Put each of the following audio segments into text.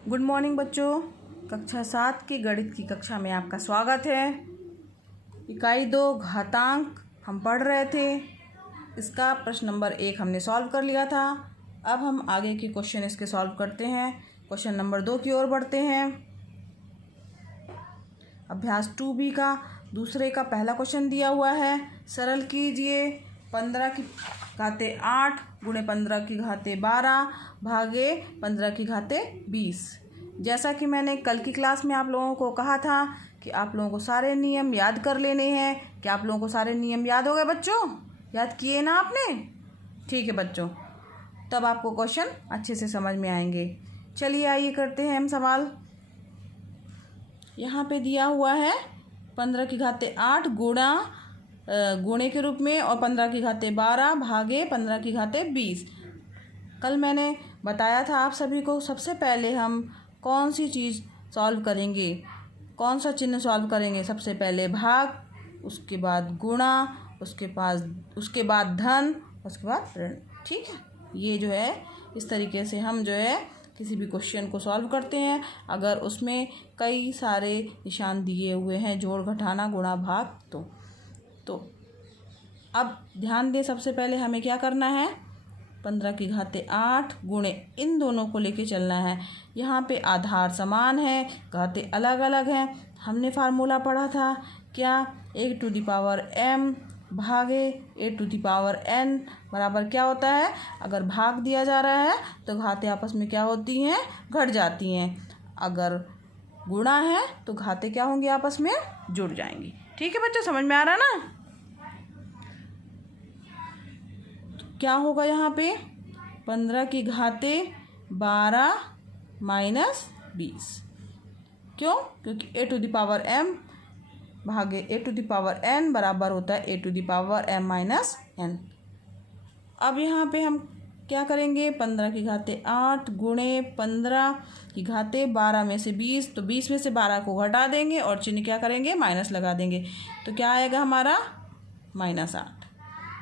Good morning बच्चों। कक्षा 7 की गणित की कक्षा में आपका स्वागत है। इकाई 2 घातांक हम पढ़ रहे थे। इसका प्रश्न नंबर 1 हमने सॉल्व कर लिया था। अब हम आगे के क्वेश्चन इसके सॉल्व करते हैं। क्वेश्चन नंबर 2 की ओर बढ़ते हैं। अभ्यास 2B का दूसरे का पहला क्वेश्चन दिया हुआ है। सरल कीजिए 15 की घाते 8 गुणे 15 की घाते 12 भागे 15 की घाते 20। जैसा कि मैंने कल की क्लास में आप लोगों को कहा था कि आप लोगों को सारे नियम याद कर लेने हैं। क्या आप लोगों को सारे नियम याद हो गए बच्चों? याद किए ना आपने? ठीक है बच्चों, तब आपको क्वेश्चन अच्छे से समझ में आएंगे। चलिए आइए करते हैं हम सवाल। यहाँ पे दिया हुआ है 15 की घाते 8 गुणे के रूप में और 15 की घाते 12 भागे 15 की घाते 20। कल मैंने बताया था आप सभी को, सबसे पहले हम कौन सी चीज़ सॉल्व करेंगे, कौन सा चिन्ह सॉल्व करेंगे। सबसे पहले भाग, उसके बाद गुणा, उसके बाद धन, उसके बाद ऋण। ठीक है, ये जो है इस तरीके से हम जो है किसी भी क्वेश्चन को सॉल्व करते हैं। अगर उसमें कई सारे निशान दिए हुए हैं, जोड़ घटाना गुणा भाग, तो अब ध्यान दें, सबसे पहले हमें क्या करना है, 15 की घाते 8 गुणे इन दोनों को लेके चलना है। यहाँ पे आधार समान है, घाते अलग अलग हैं। हमने फार्मूला पढ़ा था क्या, a⁴m भागे a⁴n बराबर क्या होता है। अगर भाग दिया जा रहा है तो घाते आपस में क्या होती हैं, घट जाती हैं। अगर गुणा है तो घाते क्या होंगे, आपस में जुड़ जाएंगी। ठीक है बच्चों, समझ में आ रहा है ना? क्या होगा यहाँ पे, 15 की घाते 12 माइनस 20। क्यों? क्योंकि a⁴m भागे a⁴n बराबर होता है a⁴m माइनस n। अब यहाँ पे हम क्या करेंगे, 15 की घाते 8 गुणे 15 की घाते 12 में से 20, तो 20 में से 12 को घटा देंगे और चिन्ह क्या करेंगे, माइनस लगा देंगे। तो क्या आएगा हमारा, -8।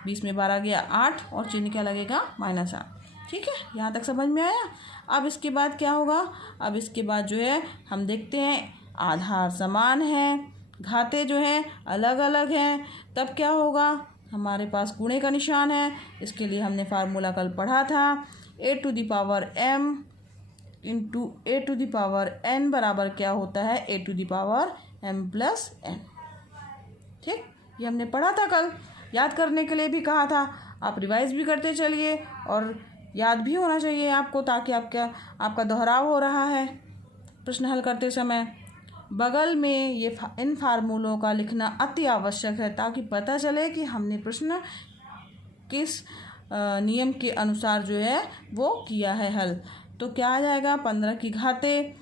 20 में 12 गया 8 और चिन्ह क्या लगेगा, -8। ठीक है, यहाँ तक समझ में आया। अब इसके बाद क्या होगा, अब इसके बाद जो है हम देखते हैं आधार समान है, घाते जो हैं अलग अलग हैं। तब क्या होगा, हमारे पास गुणे का निशान है। इसके लिए हमने फार्मूला कल पढ़ा था, a⁴m इंटू a⁴n बराबर क्या होता है, a⁴m+n। ठीक, ये हमने पढ़ा था कल, याद करने के लिए भी कहा था। आप रिवाइज भी करते चलिए और याद भी होना चाहिए आपको, ताकि आपका दोहराव हो रहा है प्रश्न हल करते समय। बगल में इन फार्मूलों का लिखना अति आवश्यक है, ताकि पता चले कि हमने प्रश्न किस नियम के अनुसार जो है वो किया है हल। तो क्या आ जाएगा, 15 की घाते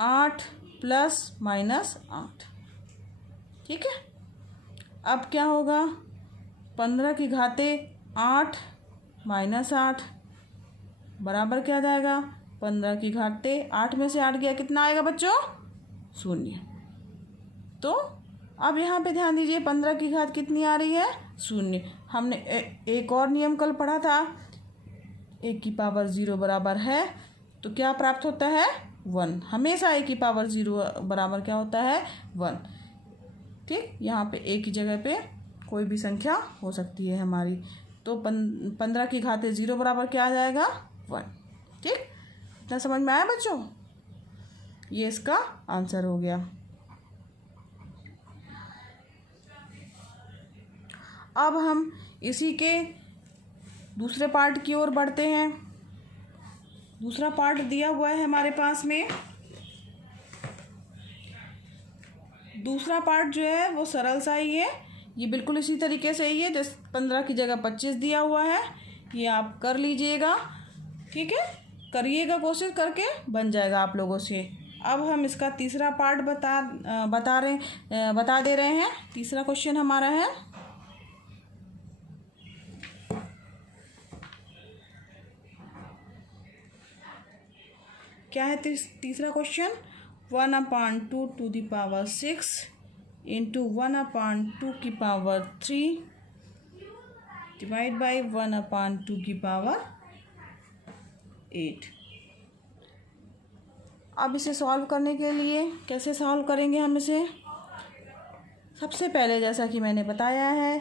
8 + -8। ठीक है, अब क्या होगा, 15 की घाते 8 -8 बराबर क्या जाएगा, 15 की घाते 8 में से 8 गया, कितना आएगा बच्चों, 0। तो अब यहाँ पे ध्यान दीजिए, 15 की घात कितनी आ रही है, 0। हमने एक और नियम कल पढ़ा था, a⁴0 बराबर है तो क्या प्राप्त होता है, 1। हमेशा a⁴0 बराबर क्या होता है, 1। ठीक, यहाँ पे a की जगह पे कोई भी संख्या हो सकती है हमारी। तो 15 की घाते 0 बराबर क्या आ जाएगा, 1। ठीक, इतना समझ में आया बच्चों? ये इसका आंसर हो गया। अब हम इसी के दूसरे पार्ट की ओर बढ़ते हैं। दूसरा पार्ट दिया हुआ है हमारे पास में। दूसरा पार्ट जो है वो सरल सा ही है, ये बिल्कुल इसी तरीके से ही है। जैसे 15 की जगह 25 दिया हुआ है, ये आप कर लीजिएगा। ठीक है, करिएगा, कोशिश करके बन जाएगा आप लोगों से। अब हम इसका तीसरा पार्ट बता दे रहे हैं। तीसरा क्वेश्चन हमारा है, क्या है तीसरा क्वेश्चन, 1/2⁶ इंटू 1/2³ डिवाइड बाई 1/2⁸। अब इसे सॉल्व करने के लिए कैसे सॉल्व करेंगे हम इसे? सबसे पहले जैसा कि मैंने बताया है,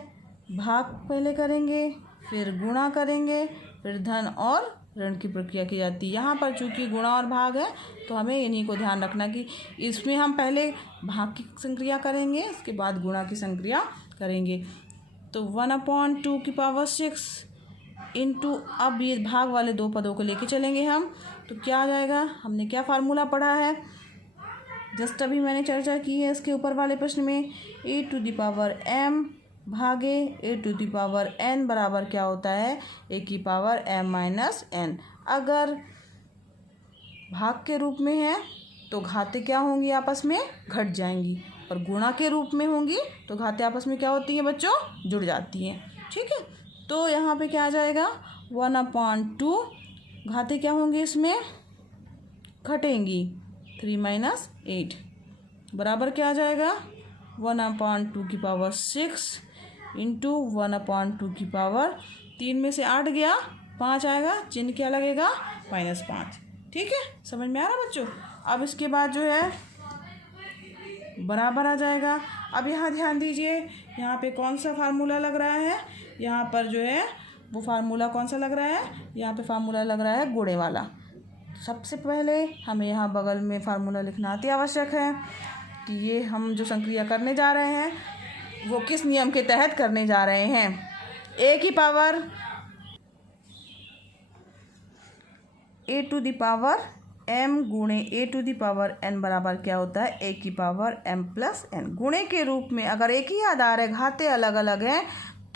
भाग पहले करेंगे, फिर गुणा करेंगे, फिर धन और ऋण की प्रक्रिया की जाती है। यहाँ पर चूंकि गुणा और भाग है तो हमें इन्हीं को ध्यान रखना कि इसमें हम पहले भाग की संक्रिया करेंगे, इसके बाद गुणा की संक्रिया करेंगे। तो 1/2 की पावर 6 इंटू, अब ये भाग वाले दो पदों को लेके चलेंगे हम, तो क्या आ जाएगा? हमने क्या फार्मूला पढ़ा है, जस्ट अभी मैंने चर्चा की है इसके ऊपर वाले प्रश्न में, e⁻m भागे a⁻n बराबर क्या होता है? a⁻m-n। अगर भाग के रूप में है तो घातें क्या होंगी? आपस में घट जाएंगी, और गुणा के रूप में होंगी तो घातें आपस में क्या होती हैं बच्चों? जुड़ जाती हैं। ठीक है, तो यहाँ पे क्या आ जाएगा? 1/2, घातें क्या होंगी इसमें? घटेंगी, 3 - 8 बराबर क्या आ जाएगा? 1/2 की पावर 6 इंटू 1/2 की पावर 3 में से 8 गया, 5 आएगा, चिन्ह क्या लगेगा? -5। ठीक है, समझ में आ रहा बच्चों? अब इसके बाद जो है बराबर आ जाएगा। अब यहाँ ध्यान दीजिए, यहाँ पे कौन सा फार्मूला लग रहा है? यहाँ पर जो है वो फार्मूला कौन सा लग रहा है? यहाँ पे फार्मूला लग रहा है गुणे वाला। सबसे पहले हमें यहाँ बगल में फार्मूला लिखना अति आवश्यक है कि ये हम जो संक्रिया करने जा रहे हैं वो किस नियम के तहत करने जा रहे हैं। a की पावर a⁻m गुणे a⁻n बराबर क्या होता है? a⁻m+n। गुणे के रूप में अगर एक ही आधार है, घातें अलग अलग हैं,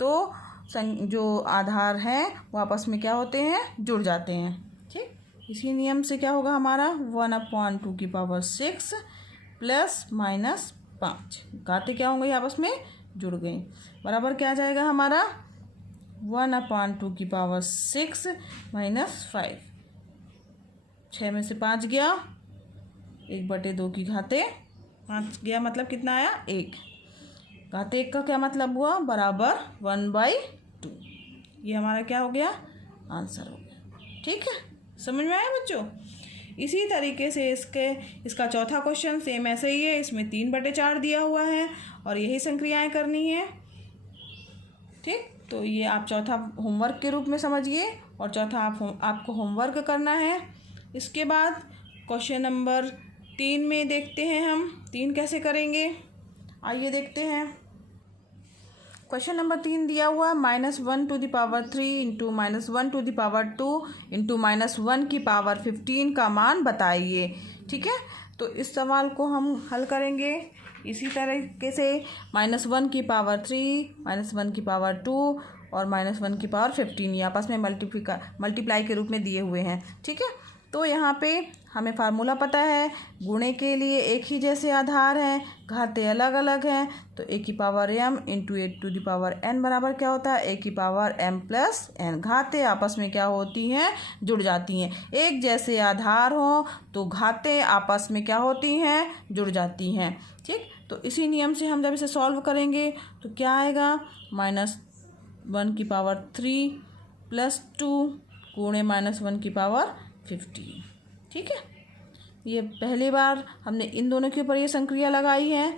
तो जो आधार हैं वो आपस में क्या होते हैं? जुड़ जाते हैं। ठीक, इसी नियम से क्या होगा हमारा? 1/2 की पावर 6 ± 5, घातें क्या होंगी? आपस में जुड़ गई, बराबर क्या आ जाएगा हमारा? 1/2 की पावर 6 - 5, 6 में से 5 गया, 1/2 की घातें 5 गया, मतलब कितना आया? 1। घातें 1 का क्या मतलब हुआ? बराबर 1/2। ये हमारा क्या हो गया? आंसर हो गया। ठीक है, समझ में आया बच्चों? इसी तरीके से इसका चौथा क्वेश्चन सेम ऐसे ही है, इसमें 3/4 दिया हुआ है और यही संक्रियाएं करनी है। ठीक, तो ये आप चौथा होमवर्क के रूप में समझिए, और चौथा आपको होमवर्क करना है। इसके बाद क्वेश्चन नंबर 3 में देखते हैं हम 3 कैसे करेंगे। आइए देखते हैं। क्वेश्चन नंबर 3 दिया हुआ -1⁻³ इंटू -1⁻2 इंटू -1 की पावर 15 का मान बताइए। ठीक है, तो इस सवाल को हम हल करेंगे इसी तरीके से, -1 की पावर 3, -1 की पावर 2 और -1 की पावर 15 ये आपस में मल्टीप्लाई के रूप में दिए हुए हैं। ठीक है, तो यहाँ पे हमें फार्मूला पता है, गुणे के लिए एक ही जैसे आधार हैं, घातें अलग अलग हैं, तो a⁻m इंटू a⁻n बराबर क्या होता है? a⁻m+n। घातें आपस में क्या होती हैं? जुड़ जाती हैं। एक जैसे आधार हों तो घातें आपस में क्या होती हैं? जुड़ जाती हैं। ठीक, तो इसी नियम से हम जब इसे सॉल्व करेंगे तो क्या आएगा? -1 की पावर 3 + 2 गुणे -1 की पावर 15। ठीक है, ये पहली बार हमने इन दोनों के ऊपर ये संक्रिया लगाई है।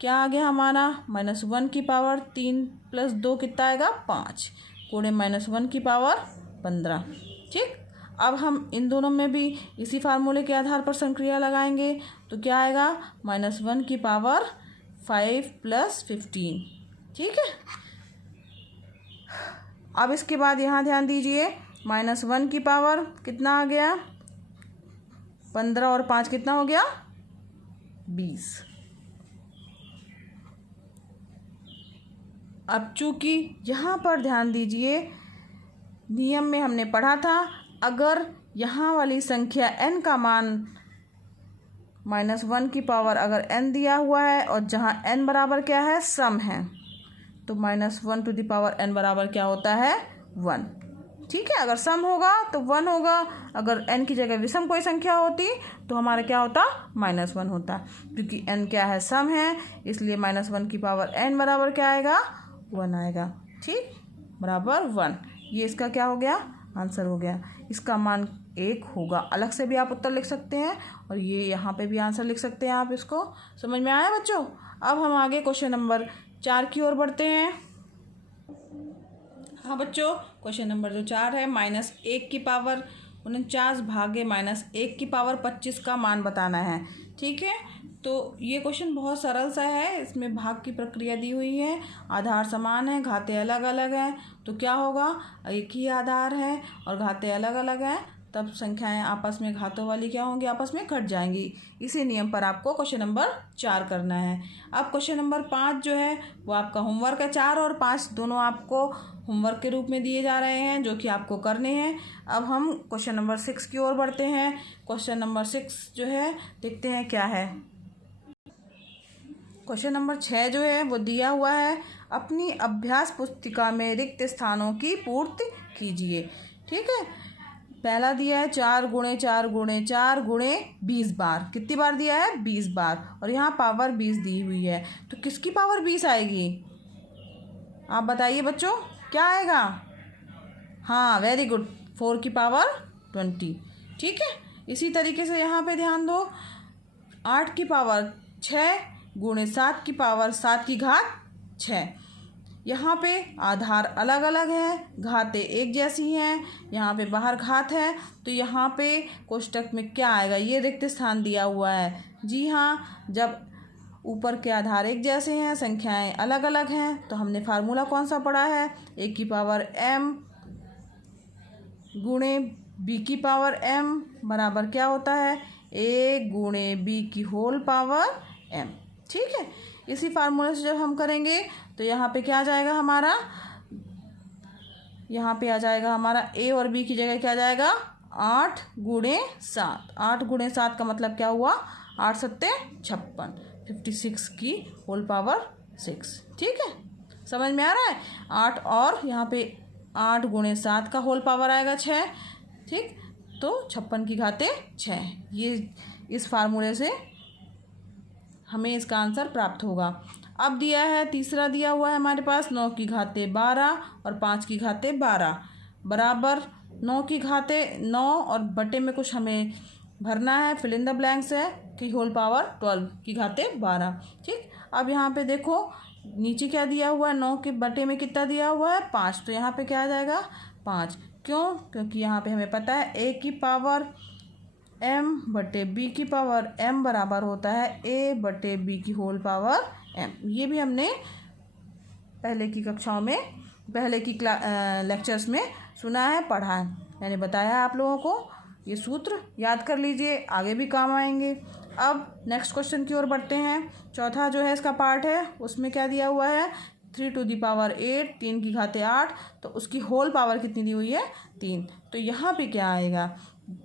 क्या आ गया हमारा? -1 की पावर 3 + 2 कितना आएगा? 5 गुणे -1 की पावर 15। ठीक, अब हम इन दोनों में भी इसी फार्मूले के आधार पर संक्रिया लगाएंगे, तो क्या आएगा? -1 की पावर 5 + 15। ठीक है, अब इसके बाद यहाँ ध्यान दीजिए, -1 की पावर कितना आ गया? 15 और 5 कितना हो गया? 20। अब चूंकि यहाँ पर ध्यान दीजिए, नियम में हमने पढ़ा था, अगर यहाँ वाली संख्या n का मान -1 की पावर अगर n दिया हुआ है और जहाँ n बराबर क्या है? सम है, तो -1⁻n बराबर क्या होता है? 1। ठीक है, अगर सम होगा तो 1 होगा, अगर n की जगह विषम कोई संख्या होती तो हमारा क्या होता? -1 होता। क्योंकि n क्या है? सम है, इसलिए -1 की पावर n बराबर क्या आएगा? 1 आएगा। ठीक, बराबर 1। ये इसका क्या हो गया? आंसर हो गया। इसका मान 1 होगा। अलग से भी आप उत्तर लिख सकते हैं और ये यहाँ पे भी आंसर लिख सकते हैं आप। इसको समझ में आया बच्चों? अब हम आगे क्वेश्चन नंबर 4 की ओर बढ़ते हैं। हाँ बच्चों, क्वेश्चन नंबर जो 4 है, -1 की पावर 49 भागे -1 की पावर 25 का मान बताना है। ठीक है, तो ये क्वेश्चन बहुत सरल सा है। इसमें भाग की प्रक्रिया दी हुई है, आधार समान है, घाते अलग अलग हैं, तो क्या होगा, एक ही आधार है और घाते अलग अलग हैं, तब संख्याएं आपस में घातों वाली क्या होंगी, आपस में घट जाएंगी। इसी नियम पर आपको क्वेश्चन नंबर 4 करना है। अब क्वेश्चन नंबर 5 जो है वो आपका होमवर्क है। 4 और 5 दोनों आपको होमवर्क के रूप में दिए जा रहे हैं, जो कि आपको करने हैं। अब हम क्वेश्चन नंबर 6 की ओर बढ़ते हैं। क्वेश्चन नंबर 6 जो है, देखते हैं क्या है। क्वेश्चन नंबर 6 जो है वो दिया हुआ है, अपनी अभ्यास पुस्तिका में रिक्त स्थानों की पूर्ति कीजिए। ठीक है, पहला दिया है 4 गुणे 4 गुणे 4 गुणे 20 बार। कितनी बार दिया है? 20 बार। और यहाँ पावर 20 दी हुई है, तो किसकी पावर 20 आएगी? आप बताइए बच्चों, क्या आएगा? हाँ, वेरी गुड, 4 की पावर 20। ठीक है, इसी तरीके से यहाँ पे ध्यान दो, 8 की पावर 6 गुणे 7 की पावर 7 की घात 6। यहाँ पे आधार अलग अलग हैं, घातें एक जैसी हैं, यहाँ पे बाहर घात है, तो यहाँ पे कोष्टक में क्या आएगा? ये रिक्त स्थान दिया हुआ है। जी हाँ, जब ऊपर के आधार एक जैसे हैं, संख्याएं अलग अलग हैं, तो हमने फार्मूला कौन सा पढ़ा है? a की पावर m गुणे b की पावर m बराबर क्या होता है? a गुणे b की होल पावर m। ठीक है, इसी फार्मूले से जब हम करेंगे तो यहाँ पे क्या आ जाएगा हमारा? यहाँ पे आ जाएगा हमारा a और b की जगह क्या आ जाएगा? 8 गुणे 7। 8 गुणे 7 का मतलब क्या हुआ? 8 सत्ते 56, 56 की होल पावर 6। ठीक है, समझ में आ रहा है? 8 और यहाँ पे 8 गुणे 7 का होल पावर आएगा 6। ठीक, तो 56 की घाते 6। ये इस फार्मूले से हमें इसका आंसर प्राप्त होगा। अब दिया है, तीसरा दिया हुआ है हमारे पास 9 की घाते 12 और 5 की घाते 12 बराबर 9 की घाते 9 और बटे में कुछ हमें भरना है, फिल इन द ब्लैंक्स है कि होल पावर 12 की घाते 12। ठीक, अब यहाँ पे देखो नीचे क्या दिया हुआ है, 9 के बटे में कितना दिया हुआ है? 5, तो यहाँ पे क्या आ जाएगा? 5। क्यों? क्योंकि यहाँ पे हमें पता है a की पावर m बटे b की पावर m बराबर होता है a बटे b की होल पावर m। ये भी हमने पहले की कक्षाओं में, पहले की लेक्चर्स में सुना है, पढ़ा है, मैंने बताया आप लोगों को। ये सूत्र याद कर लीजिए, आगे भी काम आएंगे। अब नेक्स्ट क्वेश्चन की ओर बढ़ते हैं। चौथा जो है इसका पार्ट है, उसमें क्या दिया हुआ है? 3 टू द पावर 8, 3 की घाते 8, तो उसकी होल पावर कितनी दी हुई है? 3। तो यहाँ पे क्या आएगा?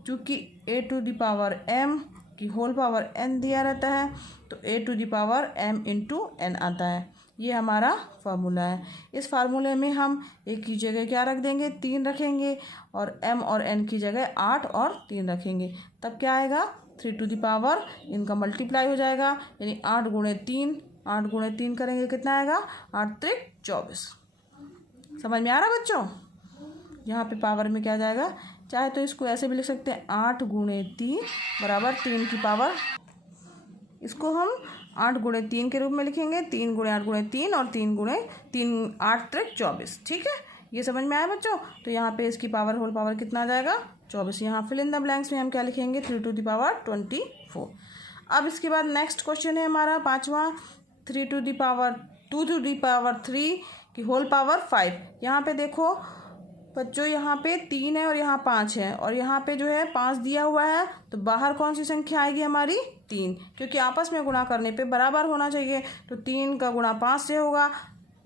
क्योंकि a to the power m की होल पावर n दिया रहता है, तो a to the power m into n आता है। ये हमारा फार्मूला है। इस फार्मूले में हम a की जगह क्या रख देंगे? 3 रखेंगे, और m और n की जगह 8 और 3 रखेंगे, तब क्या आएगा? 3 टू द पावर, इनका मल्टीप्लाई हो जाएगा, यानी 8 गुणे 3, 8 गुणे 3 करेंगे, कितना आएगा? 8 त्रिक 24। समझ में आ रहा बच्चों? यहाँ पे पावर में क्या जाएगा? चाहे तो इसको ऐसे भी लिख सकते हैं, 8 गुणे 3 बराबर 3 की पावर, इसको हम 8 गुणे 3 के रूप में लिखेंगे, 3 गुणे 8 गुणे 3 और 3 गुणे 3, 8 त्रिक 24। ठीक है, ये समझ में आया बच्चों? तो यहाँ पे इसकी पावर, होल पावर कितना आ जाएगा? 24। यहाँ फिल इन द ब्लैंक्स में हम क्या लिखेंगे? 3 टू द पावर 24। अब इसके बाद नेक्स्ट क्वेश्चन है हमारा 5वां, 3 to the power 2 to the power 3 की होल पावर 5। यहाँ पे देखो बच्चों, यहाँ पे 3 है और यहाँ 5 है, और यहाँ पे जो है 5 दिया हुआ है, तो बाहर कौन सी संख्या आएगी हमारी? 3, क्योंकि आपस में गुणा करने पे बराबर होना चाहिए। तो 3 का गुणा 5 से होगा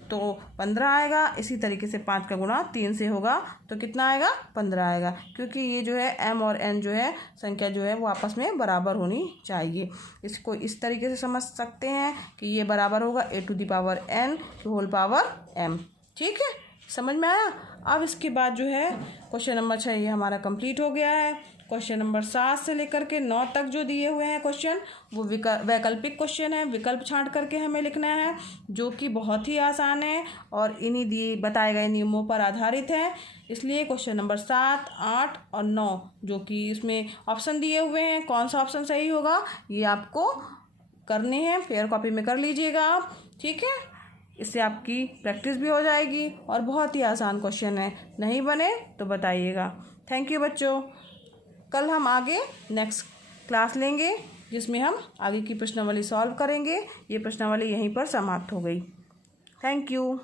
तो 15 आएगा। इसी तरीके से 5 का गुणा 3 से होगा तो कितना आएगा? 15 आएगा, क्योंकि ये जो है m और n जो है संख्या जो है वो आपस में बराबर होनी चाहिए। इसको इस तरीके से समझ सकते हैं कि ये बराबर होगा a to the power n की होल पावर m। ठीक है, समझ में आया? अब इसके बाद जो है क्वेश्चन नंबर 6 ये हमारा कंप्लीट हो गया है। क्वेश्चन नंबर 7 से लेकर के 9 तक जो दिए हुए हैं क्वेश्चन वो वैकल्पिक क्वेश्चन है, विकल्प छांट करके हमें लिखना है, जो कि बहुत ही आसान है और इन्हीं दिए बताए गए नियमों पर आधारित है। इसलिए क्वेश्चन नंबर 7, 8 और 9 जो कि इसमें ऑप्शन दिए हुए हैं, कौन सा ऑप्शन सही होगा ये आपको करने हैं, फेयर कॉपी में कर लीजिएगा आप, ठीक है। इससे आपकी प्रैक्टिस भी हो जाएगी और बहुत ही आसान क्वेश्चन है, नहीं बने तो बताइएगा। थैंक यू बच्चों। कल हम आगे नेक्स्ट क्लास लेंगे जिसमें हम आगे की प्रश्नावली सॉल्व करेंगे। ये प्रश्नावली यहीं पर समाप्त हो गई। Thank you.